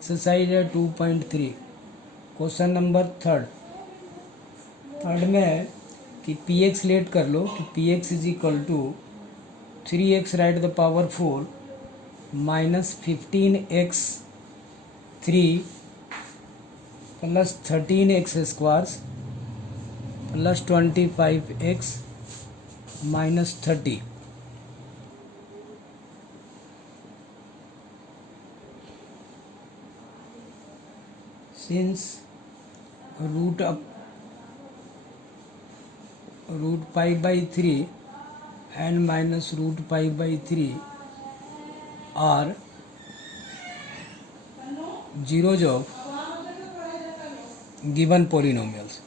Exercise है 2.3 question number third में है कि पी एक्स लेट कर लो कि P x is equal to 3x right the power 4 minus 15x 3 plus 13x square plus 25x minus 30। Since root pi by 3 and minus root pi by 3 are zeros of given polynomials.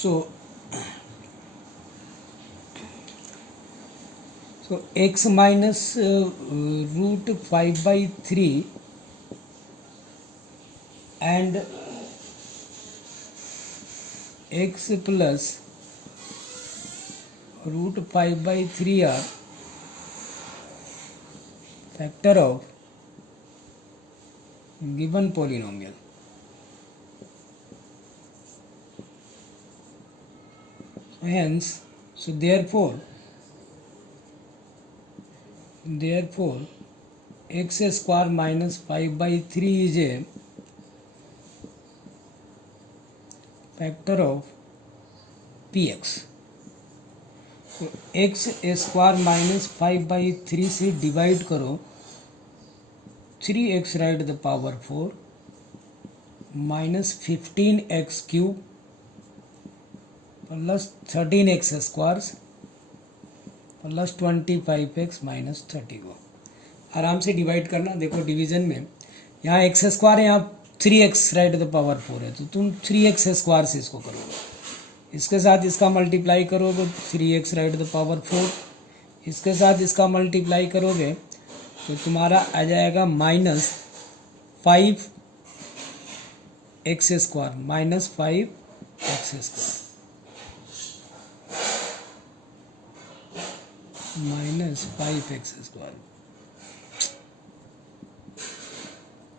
So x minus root 5 by 3 and x plus root 5 by 3 are factor of given polynomial. Hence, so therefore x square minus 5 by 3 is a factor of px. तो x square minus 5 by 3 से divide करो 3x right the power 4 minus 15x cube plus 13x square plus 25x minus 30 को आराम से divide करना। देखो division में यहाँ एक्स स्क्वायर है, यहाँ 3x राइट द पावर 4 है, तो तुम 3x स्क्वायर से इसको करोगे, इसके साथ इसका मल्टीप्लाई करोगे 3x राइट द पावर 4, इसके साथ इसका मल्टीप्लाई करोगे तो तुम्हारा आ जाएगा minus 5x square minus 5x square minus 5x square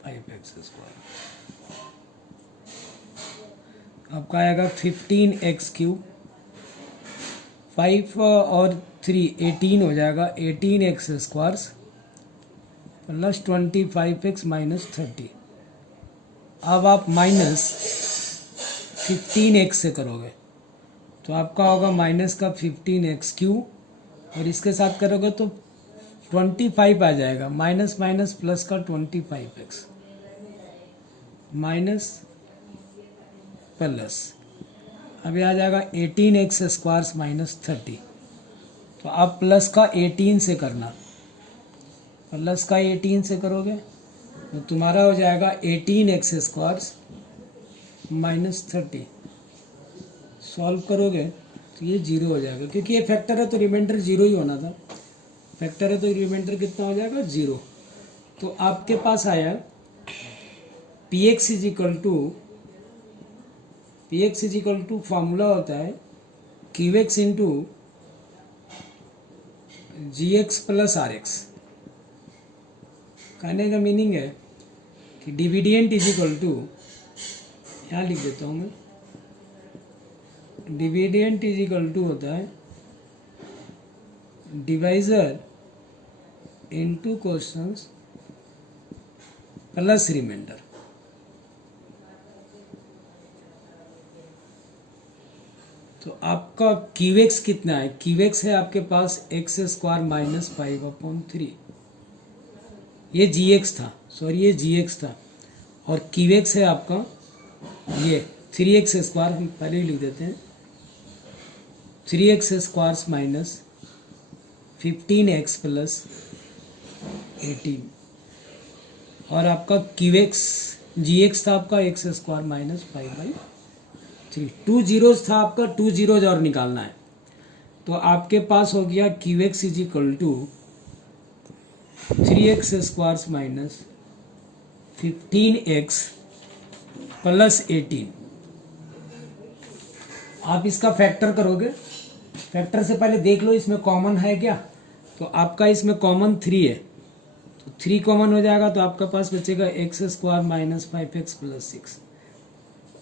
5x square आपका आएगा 15x क्यूब 5 और 3 18 हो जाएगा 18x square plus 25x minus 30। अब आप माइनस 15x से करोगे तो आपका होगा माइनस का 15x क्यूब और इसके साथ करोगे तो 25 आ जाएगा, माइनस माइनस प्लस का 25x माइनस प्लस अभी आ जाएगा 18x स्क्वायर माइनस 30। तो आप प्लस का 18 से करना, प्लस का 18 से करोगे तो तुम्हारा हो जाएगा 18x स्क्वायर माइनस 30। सॉल्व करोगे तो ये जीरो हो जाएगा, क्योंकि ये फैक्टर है तो रिमाइंडर जीरो ही होना था, फैक्टर है तो रिमाइंडर कितना हो जाएगा जीरो। तो आपके पास आया P x is equal to formula होता है Q x into G x plus R x. कहने का मीनिंग है कि डिविडेंट इज इक्वल टू, यहाँ लिख देता हूँ मैं, डिविडेंट इज इक्वल टू होता है divisor into quotient plus remainder. तो आपका क्यू एक्स कितना है, क्यू एक्स है आपके पास एक्स स्क्वायर माइनस 5/3, ये जी एक्स था, सॉरी ये जी एक्स था, और क्यू एक्स है आपका ये 3x स्क्वायर, हम पहले ही लिख देते हैं 3x square minus 15x plus 18, और आपका क्यू एक्स जी एक्स था आपका एक्स स्क्वायर माइनस 5/3। 2 जीरोज था आपका, 2 जीरोज और निकालना है। तो आपके पास हो गया Q x is equal to 3x square minus 15x plus 18। आप इसका फैक्टर करोगे, फैक्टर से पहले देख लो इसमें कॉमन है क्या, तो आपका इसमें कॉमन 3 है, तो 3 कॉमन हो जाएगा तो आपका पास बचेगा x square minus 5x plus 6।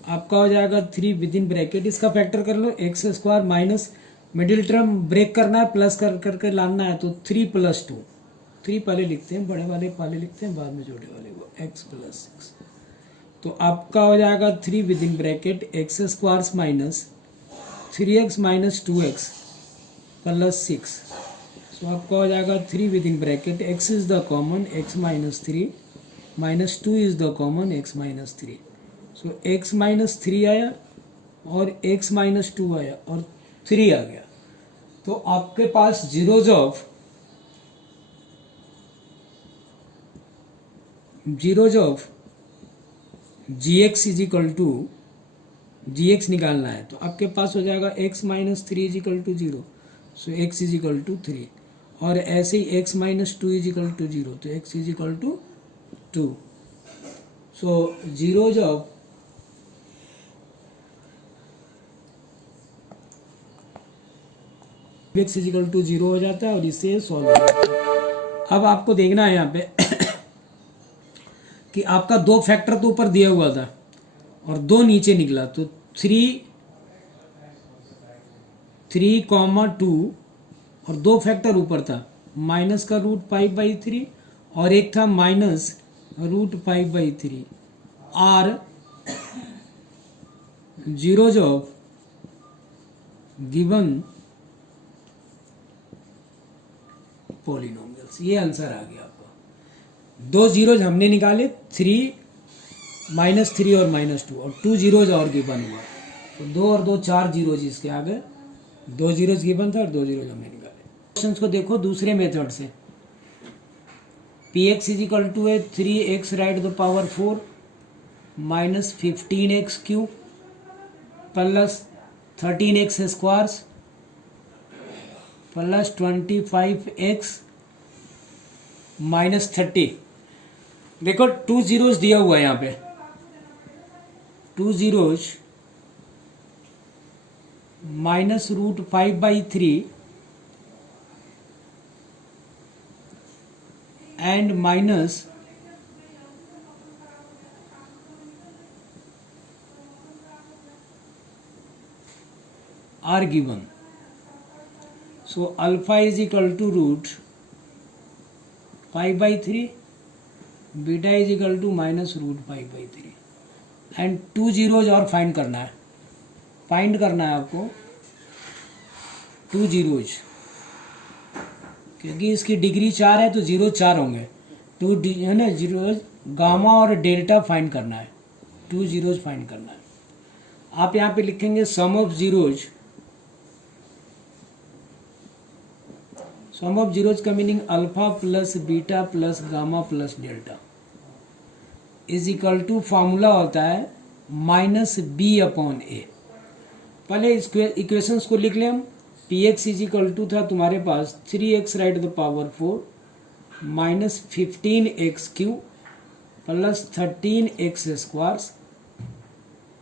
आपका हो जाएगा 3 विद इन ब्रैकेट, इसका फैक्टर कर लो, x square minus middle term break करना है, प्लस कर करके लाना है, तो 3 प्लस 2, 3 पहले लिखते हैं, बड़े वाले पहले लिखते हैं, बाद में छोटे वाले को, एक्स प्लस 6। तो आपका हो जाएगा 3 within bracket x square minus 3x minus 2x plus 6। तो आपका हो जाएगा 3 within bracket x is the common x minus 3 minus 2 is the common x minus 3। So x minus 3 आया और x माइनस 2 आया और 3 आ गया। तो आपके पास zeros of gx is equal to gx निकालना है, तो आपके पास हो जाएगा x minus 3 is equal to 0, so x is equal to 3, और ऐसे ही x minus 2 is equal to 0, तो x is equal to 2। So zeros of x is equal to 0 हो जाता है और इससे सॉल्व हो जाता है। अब आपको देखना है यहाँ पे कि आपका 2 फैक्टर तो ऊपर दिया हुआ था और 2 नीचे निकला, तो 3,2 और 2 फैक्टर ऊपर था, माइनस का √5/3 और एक था minus √5/3। Are zeros of given polynomials, ये आंसर आ गया आपका। 2 जीरोज हमने निकाले, 3 -3 और -2, और 2 जीरोज और गिवन हुआ, तो 2 और 2 4 जीरोज इसके आगे, 2 जीरोज गिवन था और 2 जीरोज हमने निकाले। क्वेश्चन को देखो दूसरे मेथड से, px इज इक्वल टू है 3x right the power 4 minus 15x cube plus 13x square plus 25x minus 30। देखो 2 जीरोज दिया हुआ है यहाँ पे, 2 zeros minus √5/3 and minus are given. So alpha is equal to √5/3, beta is equal to minus √5/3 and 2 zeros और find करना है, आपको 2 जीरोज, क्योंकि इसकी डिग्री 4 है तो 0 4 होंगे, 2 है ना जीरोज, गामा और डेल्टा फाइंड करना है, 2 जीरोज फाइंड करना है। आप यहाँ पे लिखेंगे सम ऑफ जीरोज का meaning alpha plus beta plus gamma plus delta is equal to, formula होता है -b/a। पहले इक्वेशंस को लिख लें हम। px इज इक्वल टू था तुम्हारे पास 3x right the power 4 minus 15x cube plus 13x square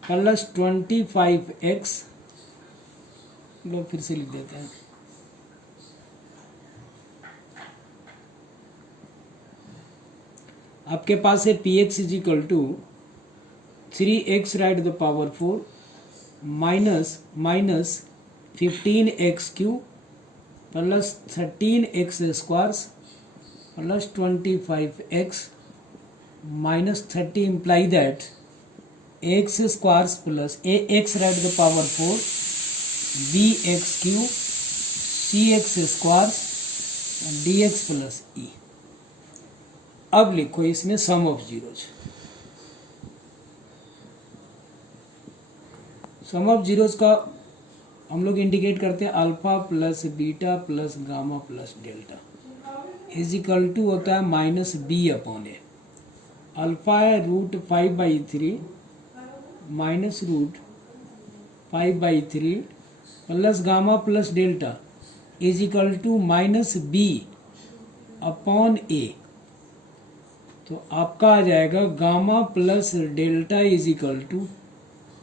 plus 25x, लोग फिर से लिख देते हैं, आपके पास है px is equal to 3x right the power 4 minus 15x cube plus 13x square plus 25x minus 30 imply that x square plus ax right the power 4 bx cube cx square dx plus e। अब लिखो इसमें sum of zeros. Sum of zeros का हम लोग indicate करते हैं alpha plus beta plus gamma plus delta is equal to होता है -b/a। अल्फा है √5/3 minus √5/3 plus gamma plus delta is equal to -b/a। तो आपका आ जाएगा gamma plus delta is equal to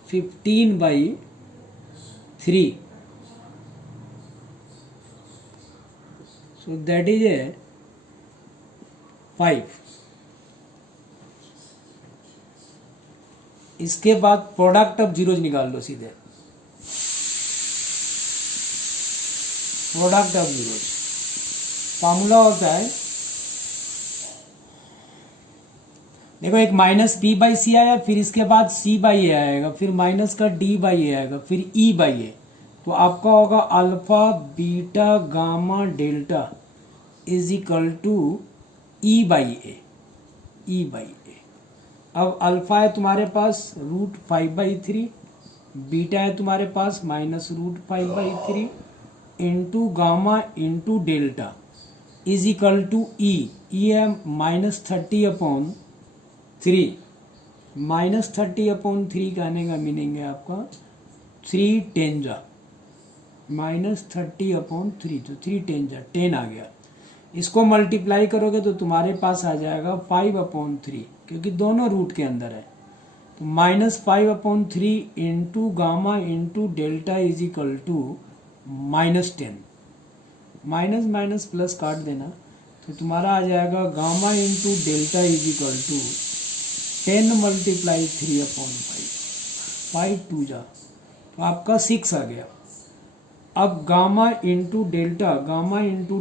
15/3। So that is a 5। इसके बाद प्रोडक्ट ऑफ जीरोज निकाल लो सीधे, प्रोडक्ट ऑफ जीरोज फार्मूला होता है, देखो एक माइनस पी बाई सी आया, फिर इसके बाद सी बाई ए आएगा, फिर माइनस का डी बाई ए आएगा, फिर ई बाई ए, तो आपका होगा alpha beta gamma delta is equal to E by A, E by A. अब अल्फा है तुम्हारे पास √5/3, बीटा है तुम्हारे पास -√5/3 into gamma into delta is equal to E है -30/3, -30/3 कहने का मीनिंग है आपका 3 10 जा -30/3, तो 3 10 जा 10 आ गया। इसको मल्टीप्लाई करोगे तो तुम्हारे पास आ जाएगा 5/3, क्योंकि दोनों रूट के अंदर है, तो -5/3 into gamma into delta is equal to -10, minus minus plus काट देना, तो तुम्हारा आ जाएगा gamma into delta is equal to 10 × 3/5, 5 2 जा, तो आपका 6 आ गया। अब gamma into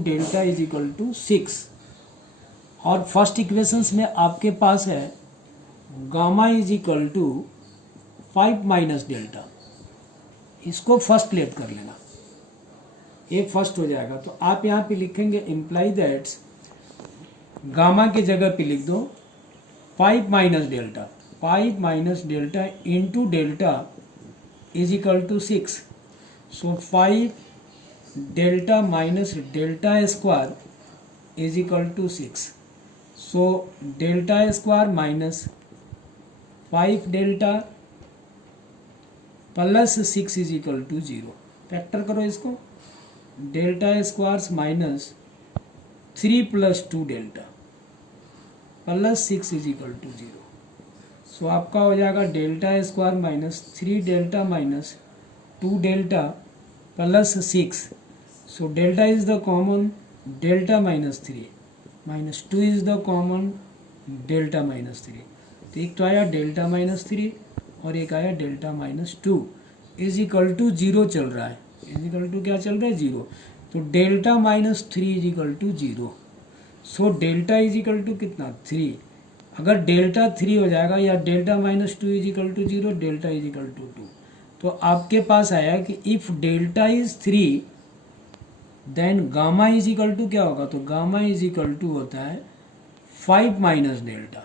delta is equal to 6, और फर्स्ट इक्वेशंस में आपके पास है gamma is equal to 5 minus delta, इसको फर्स्ट लेट कर लेना, ये फर्स्ट हो जाएगा। तो आप यहाँ पे लिखेंगे इम्प्लाई दैट, गामा की जगह पे लिख दो 5 minus delta into delta is equal to 6, so 5 delta minus delta square is equal to 6, so delta square minus 5 delta plus 6 is equal to 0। Factor करो इसको, delta square minus 3 + 2 delta plus 6 is equal to 0, so आपका हो जाएगा delta square minus 3 delta minus 2 delta plus 6, so delta is the common, delta -3 -2 is the common, delta -3, तो एक तो आया delta -3 और एक आया डेल्टा -2 इज इक्वल टू 0 चल रहा है, इज इक्वल टू क्या चल रहा है 0, तो delta -3 is equal to 0, so delta is equal to कितना 3, अगर डेल्टा 3 हो जाएगा या delta -2 is equal to 0, delta is equal to 2, तो आपके पास आया कि if delta is 3 then gamma is equal to क्या होगा, तो गामा इज इक्वल टू होता है 5 minus delta,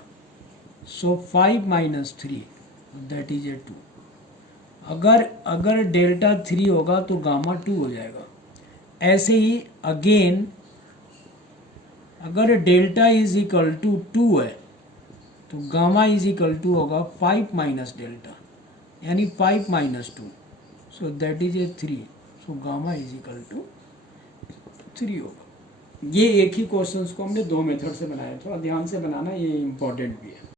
so 5 - 3 that is ए 2। अगर डेल्टा 3 होगा तो गामा 2 हो जाएगा। ऐसे ही अगेन अगर डेल्टा इज इक्वल टू 2 है तो गामा इज इक्वल टू होगा 5 माइनस डेल्टा, यानी 5 - 2, so that is a 3, so gamma is equal to 3 होगा। ये एक ही क्वेश्चन को हमने 2 मेथड से बनाया, थोड़ा ध्यान से बनाना, ये इम्पोर्टेंट भी है।